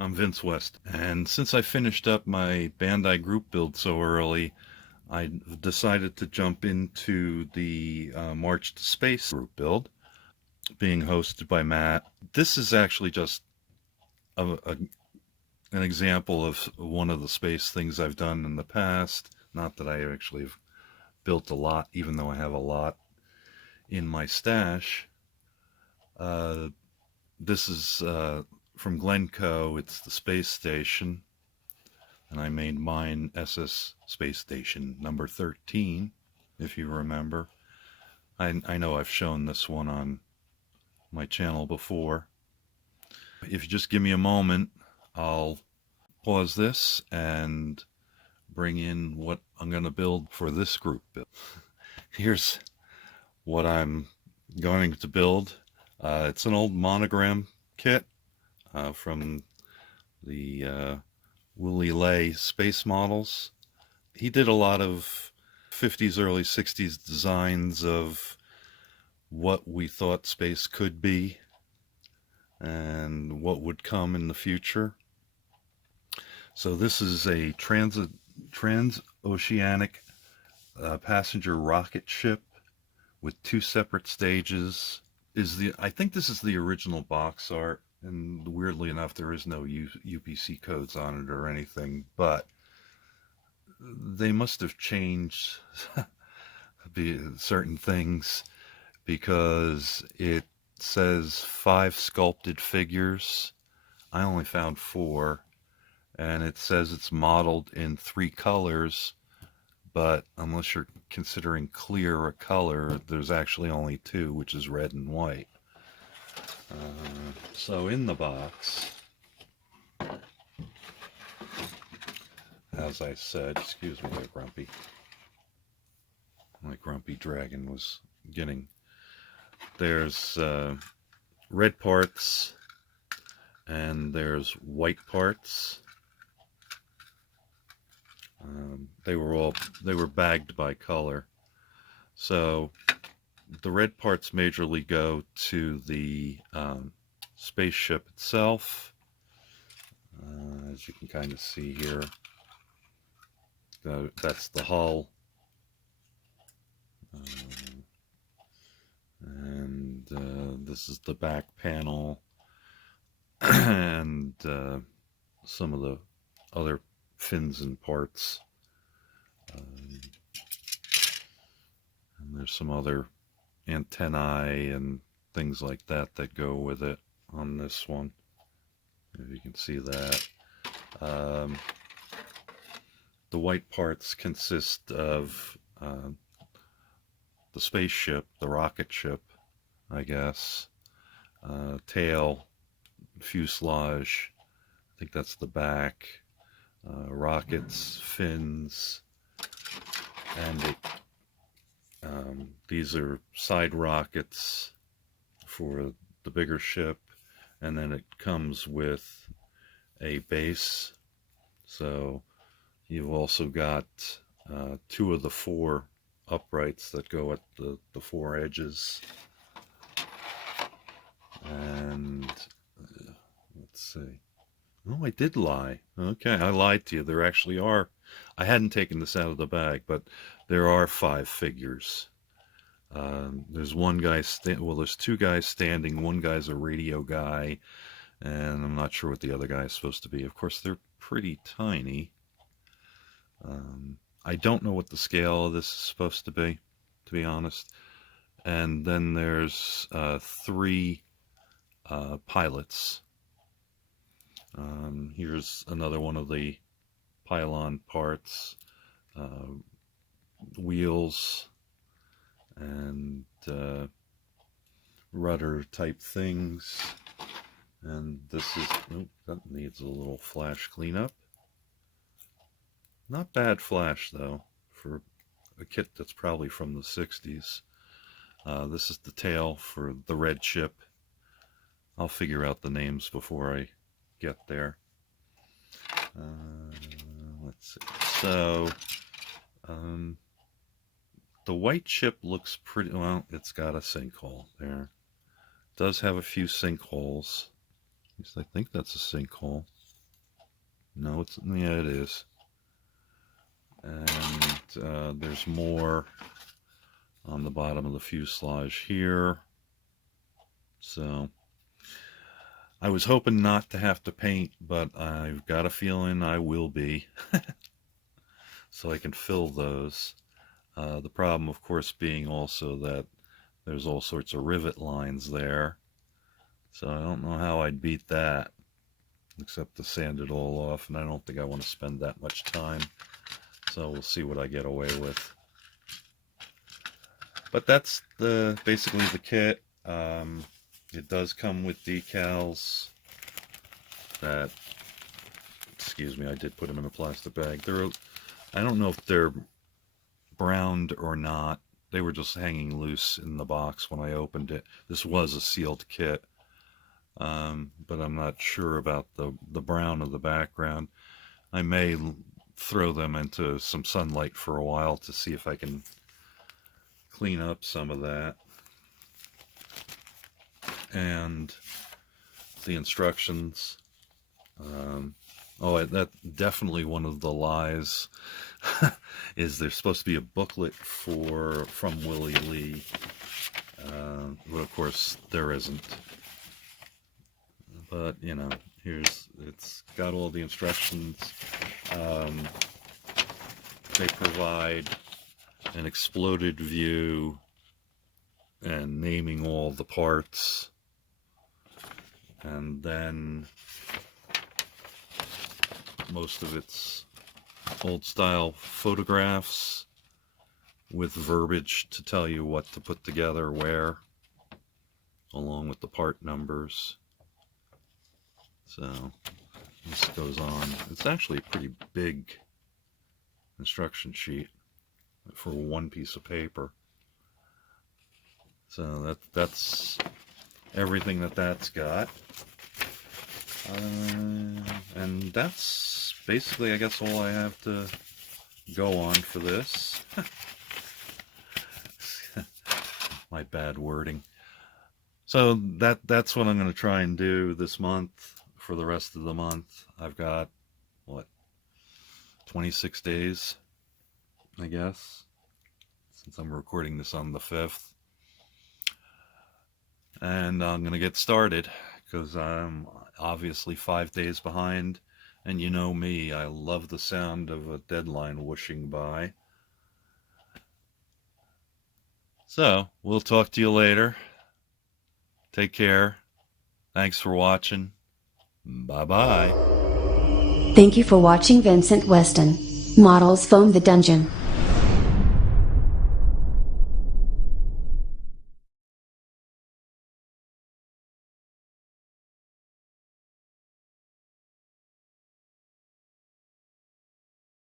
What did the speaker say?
I'm Vince West, and since I finished up my Bandai group build so early, I decided to jump into the March to Space group build, being hosted by Matt. This is actually just an example of one of the space things I've done in the past. Not that I actually have built a lot, even though I have a lot in my stash. Uh, this is from Glencoe. It's the space station, and I made mine SS Space Station number 13, if you remember. I know I've shown this one on my channel before. If you just give me a moment, I'll pause this and bring in what I'm going to build for this group build. Here's what I'm going to build. It's an old monogram kit from the Willy Ley space models. He did a lot of 50s, early 60s designs of what we thought space could be and what would come in the future. So this is a transoceanic passenger rocket ship with two separate stages. I think this is the original box art, and weirdly enough, there is no UPC codes on it or anything, but they must have changed certain things, because it says 5 sculpted figures. I only found 4, and it says it's modeled in 3 colors, but unless you're considering clear a color, there's actually only 2, which is red and white. So in the box, as I said, excuse me there, Grumpy. My grumpy dragon was getting... There's red parts and there's white parts. They were bagged by color. So the red parts majorly go to the spaceship itself. As you can kind of see here, that's the hull. And this is the back panel and some of the other fins and parts. And there's some other antennae and things like that that go with it on this one. If you can see that. The white parts consist of the spaceship, the rocket ship, I guess, tail, fuselage, I think that's the back, rockets, fins, and these are side rockets for the bigger ship, and then it comes with a base. So you've also got 2 of the 4 uprights that go at the 4 edges. And let's see. Oh, I did lie. Okay, I lied to you. There actually are. I hadn't taken this out of the bag, but there are 5 figures. There's one guy, there's 2 guys standing. One guy's a radio guy, and I'm not sure what the other guy is supposed to be. Of course, they're pretty tiny. I don't know what the scale of this is supposed to be honest. And then there's 3 pilots. Here's another one of the pylon parts, wheels, and rudder type things. And this is, oh, that needs a little flash cleanup. Not bad flash, though, for a kit that's probably from the 60s. This is the tail for the red ship. I'll figure out the names before I get there. Let's see. So, the white ship looks pretty, well, it's got a sinkhole there. It does have a few sinkholes. At least I think that's a sinkhole. No, it's, yeah, it is. And there's more on the bottom of the fuselage here. So I was hoping not to have to paint, but I've got a feeling I will be. So I can fill those. The problem, of course, being also that there's all sorts of rivet lines there. So I don't know how I'd beat that, except to sand it all off, and I don't think I want to spend that much time. So we'll see what I get away with. But that's basically the kit. It does come with decals that, excuse me, I did put them in a plastic bag. I don't know if they're browned or not. They were just hanging loose in the box when I opened it. This was a sealed kit, but I'm not sure about the brown of the background. I may throw them into some sunlight for a while to see if I can clean up some of that. And the instructions. That's definitely one of the lies. Is there's supposed to be a booklet from Willie Lee, but of course there isn't. But you know, it's got all the instructions. They provide an exploded view and naming all the parts, and then most of it's old style photographs with verbiage to tell you what to put together where, along with the part numbers. So this goes on. It's actually a pretty big instruction sheet for one piece of paper. So that's everything that's got. And that's basically, I guess, all I have to go on for this. My bad wording. So that's what I'm going to try and do this month for the rest of the month. I've got, 26 days, I guess, since I'm recording this on the 5th. And I'm going to get started, because I'm obviously 5 days behind. And you know me, I love the sound of a deadline whooshing by. So, we'll talk to you later. Take care. Thanks for watching. Bye-bye. Thank you for watching Vincent Weston, Models Foam the Dungeon.